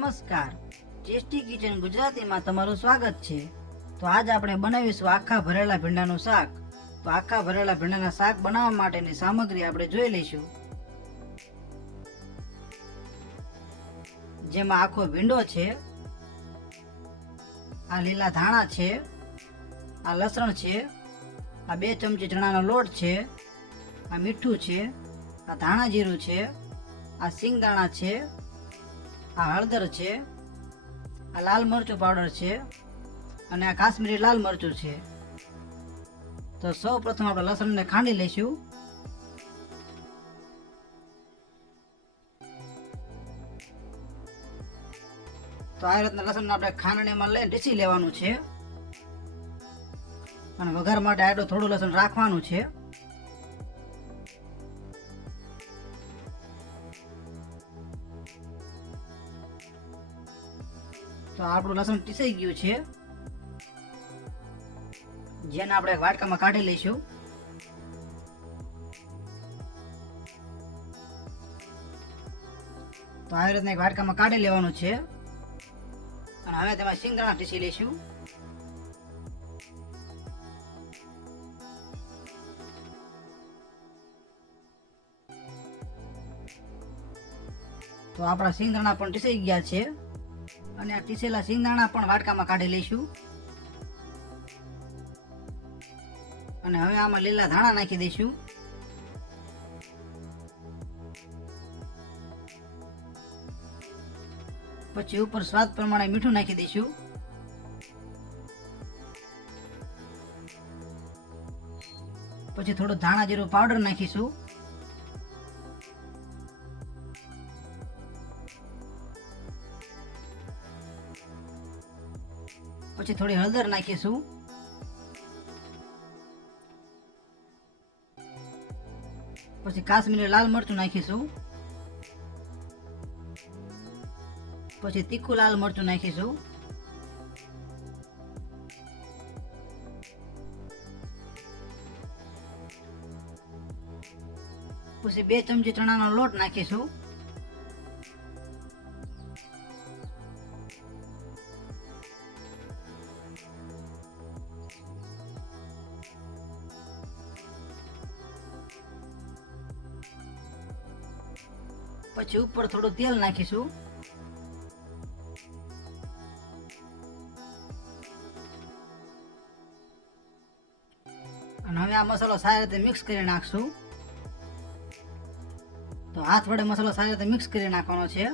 નમસ્કાર tasty kitchen ગુજરાતીમાં તમારું સ્વાગત છે તો આજ આપણે બનાવીશું આખા ભરેલા ભીંડાનું શાક તો આખા ભરેલા ભીંડાના શાક બનાવવા માટેની સામગ્રી આપણે જોઈ લઈશું જેમાં આખો ભીંડો છે આ લીલા ધાણા છે આ લસણ છે આ બે ચમચી ચણાનો લોટ છે આ મીઠું છે આ ધાણા જીરું છે આ સિંગદાણા છે આ હળદર છે આ લાલ મરચું પાવડર છે અને આ કાશ્મીરી લાલ મરચું છે તો સૌ પ્રથમ આપણે લસણને ખાંડી લઈશું તો આ રીતના લસણને આપણે ખાંડણીમાં લઈને ડીસી લેવાનું છે અને વઘાર માટે આટલું થોડું લસણ રાખવાનું છે તો આપણું લસણ પીસાઈ ગયું છે જેને આપણે વાટકામાં કાઢી લઈશું તો આવી રીતના એક વાટકામાં કાઢી લેવાનું છે અને હવે તેમાં સિંગદાણા ટીસી લઈશું તો આપણા સિંગદાણા પણ ટીસાઈ ગયા છે અને આ પીસેલા સિંગદાણા પણ વાટકામાં કાઢી લઈશું અને હવે આમાં લીલા ધાણા નાખી દઈશું પછી ઉપર સ્વાદ પ્રમાણે મીઠું નાખી દઈશું પછી થોડો ધાણા જીરું પાવડર નાખીશું પછી થોડી હળદર નાખીશું પછી કાશ્મીરી લાલ મરચું નાખીશું પછી તીખું લાલ મરચું નાખીશું પછી બે ચમચી ચણાનો લોટ નાખીશું પછી ઉપર થોડું તેલ નાખીશું અને હવે આ મસાલો સારી રીતે મિક્સ કરી નાખશું તો હાથ વડે મસાલો સારી રીતે મિક્સ કરી નાખવાનો છે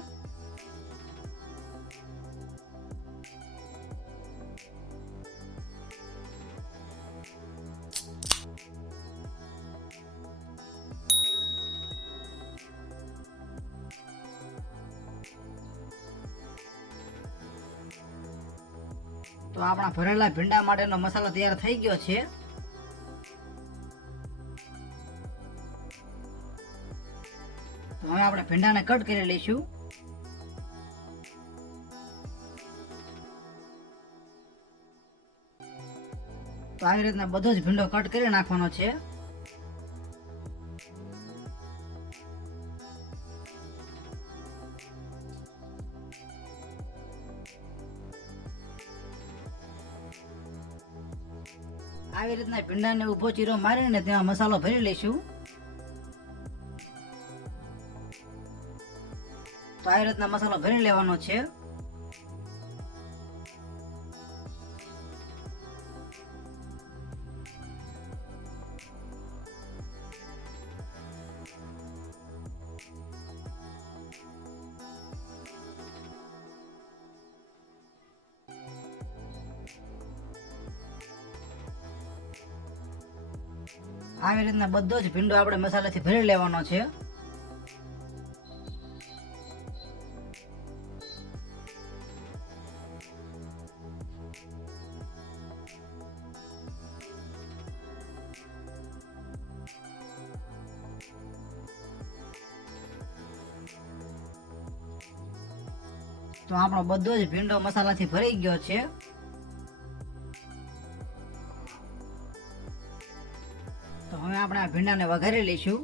તો આપણા ભરેલા ભીંડા માટેનો મસાલો તૈયાર થઈ ગયો છે તો હવે આપણે ભીંડાને કટ કરી લઈશું તો આવી રીતના બધો જ ભીંડો કટ કરી નાખવાનો છે આવી રીતના ભીંડાને ઉભો ચીરો મારીને તેમાં મસાલો ભરી લઈશું તો આવી રીતના મસાલો ભરી લેવાનો છે આવી રીતના બધો જ ભીંડો આપણે મસાલાથી ભરી લેવાનો છે તો આપણો બધો જ ભીંડો મસાલાથી ભરાઈ ગયો છે આપણે આપણા ભીંડાને વઘારી લઈશું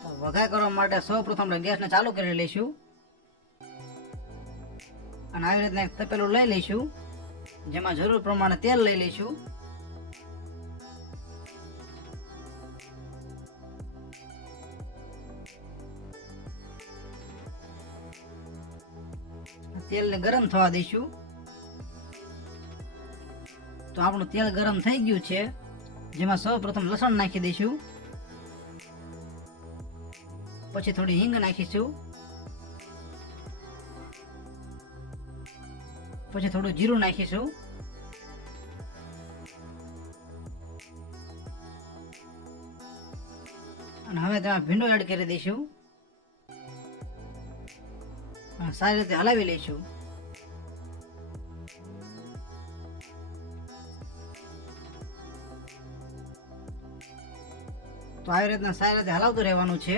તો વઘાર કરવા માટે સૌ પ્રથમ ગેસને ચાલુ કરી લઈશું અને આવી રીતના તપેલું લઈ લઈશું જેમાં જરૂર પ્રમાણે તેલ લઈ લઈશું તેલને ગરમ થવા દઈશું તો આપણું તેલ ગરમ થઈ ગયું છે જેમાં સૌ પ્રથમ લસણ નાખી દઈશું પછી થોડી હિંગ નાખીશું પછી થોડું જીરું નાખીશું અને હવે તેમાં ભીંડો એડ કરી દઈશું સારી રીતે હલાવી લઈશું તો આવી રીતના સારી રીતે હલાવતું રહેવાનું છે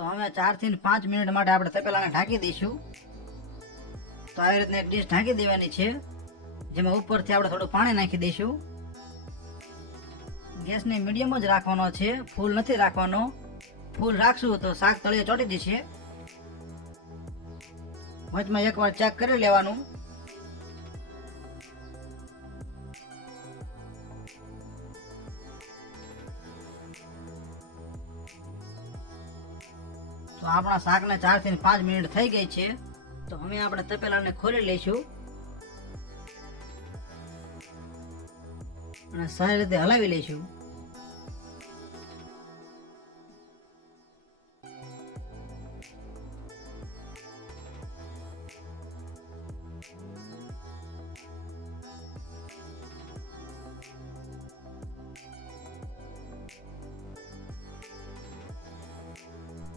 તો હવે ચારથી પાંચ મિનિટ માટે આપણે તપેલાને ઢાંકી દઈશું તો આવી રીતના એક ડીશ ઢાંકી દેવાની છે જેમાં ઉપરથી આપણે થોડું પાણી નાખી દઈશું ગેસને મીડિયમ જ રાખવાનો છે ફૂલ નથી રાખવાનો ફૂલ રાખશું તો શાક તળિયે ચોટી જશે વચમાં એકવાર ચેક કરી લેવાનું તો આપણા શાકને ચારથી પાંચ મિનિટ થઈ ગઈ છે તો હવે આપણે તપેલાને ખોલી લઈશું અને સારી રીતે હલાવી લઈશું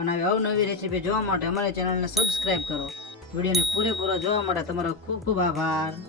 અને આવી અવનવી રેસીપી જોવા માટે અમારી ચેનલને સબસ્ક્રાઈબ કરો વિડીયોને પૂરેપૂરો જોવા માટે તમારો ખૂબ ખૂબ આભાર